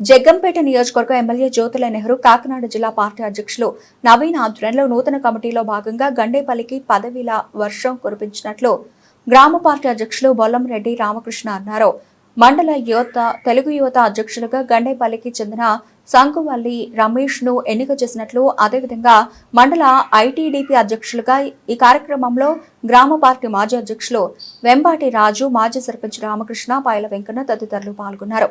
జగ్గంపేట నియోజకవర్గం ఎమ్మెల్యే జ్యోతుల నెహ్రూ కాకినాడ జిల్లా పార్టీ అధ్యక్షులు నవీన్ ఆధ్వర్యంలో నూతన కమిటీలో భాగంగా గండేపల్లికి పదవిల వర్షం కురిపించినట్లు గ్రామ పార్టీ అధ్యక్షులు బొల్లంరెడ్డి రామకృష్ణ అన్నారు. మండల యువత తెలుగు యువత అధ్యక్షులుగా గండేపల్లికి చెందిన సంకువల్లి రమేష్ను ఎన్నిక చేసినట్లు అదేవిధంగా మండల ఐటీడీపీ అధ్యక్షులుగా ఈ కార్యక్రమంలో గ్రామ పార్టీ మాజీ అధ్యక్షులు వెంబాటి రాజు మాజీ సర్పంచ్ రామకృష్ణ పాయల వెంకన్న తదితరులు పాల్గొన్నారు.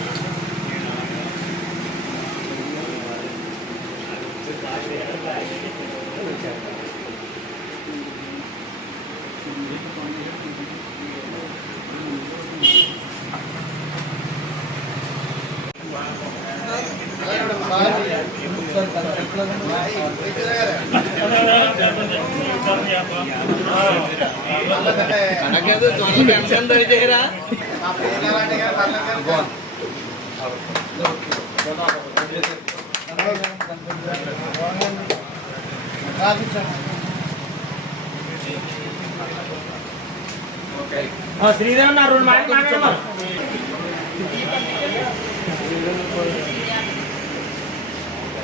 శ్రీదేవి ఉన్నారు రెండు మాటలు మాట్లాడమా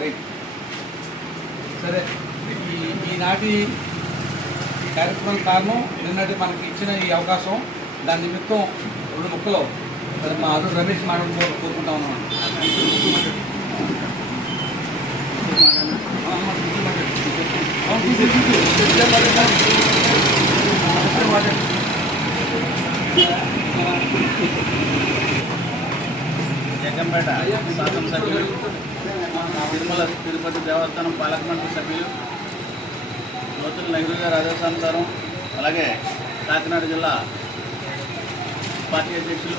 రైట్ సరే ఈ ఈనాటి కార్యక్రమం కారణం నిన్నటి మనకి ఇచ్చిన ఈ అవకాశం. దాని నిమిత్తం రెండు ముక్కలు మరి మా అరుణ్ రమేష్ మేడం కోరుకుంటా ఉన్నాను జగంపేట శాసనసభ్యులు తిరుమల తిరుపతి దేవస్థానం పాలక మండలి సభ్యులు జ్యోతుల నెహ్రూ గారి ఆదేశానుసారం అలాగే కాకినాడ జిల్లా పార్టీ అధ్యక్షులు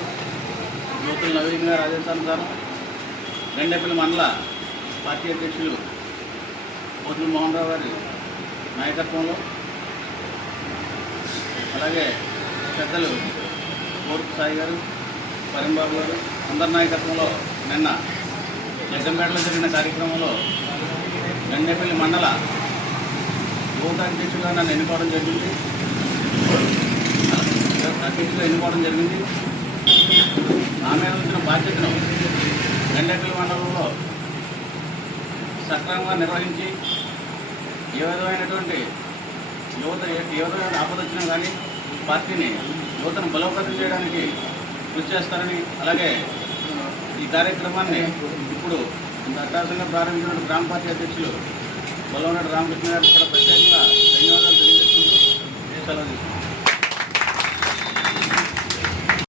జ్యోతుల నవీన్ గారి ఆదేశానుసారం గండేపల్లి మండల పార్టీ అధ్యక్షులు పోతుల మోహన్ రావు గారి నాయకత్వంలో అలాగే పెద్దలు కోర్పు సాయి గారు పరింబాబు గారు అందరి నాయకత్వంలో నిన్న జగ్గంపేటలో జరిగిన కార్యక్రమంలో గండేపల్లి మండల యువత అధ్యక్షులుగా నన్ను ఎన్నుకోవడం జరిగింది. అధ్యక్షులుగా ఎన్నుకోవడం జరిగింది. నా మీద వచ్చిన బాధ్యతను గండేపల్లి మండలంలో సక్రమంగా నిర్వహించి ఏ విధమైనటువంటి యువత ఏ విధమైన ఆపదొచ్చినా కానీ పార్టీని యువతను బలోపేతం చేయడానికి కృషి చేస్తారని అలాగే ఈ కార్యక్రమాన్ని ఇప్పుడు దట్టాసంగా ప్రారంభించిన గ్రామ పార్టీ అధ్యక్షులు బలవనటి రామకృష్ణ గారికి కూడా ప్రత్యేకంగా ధన్యవాదాలు తెలియజేసుకుంటూ సెలవు తీసుకుంటాను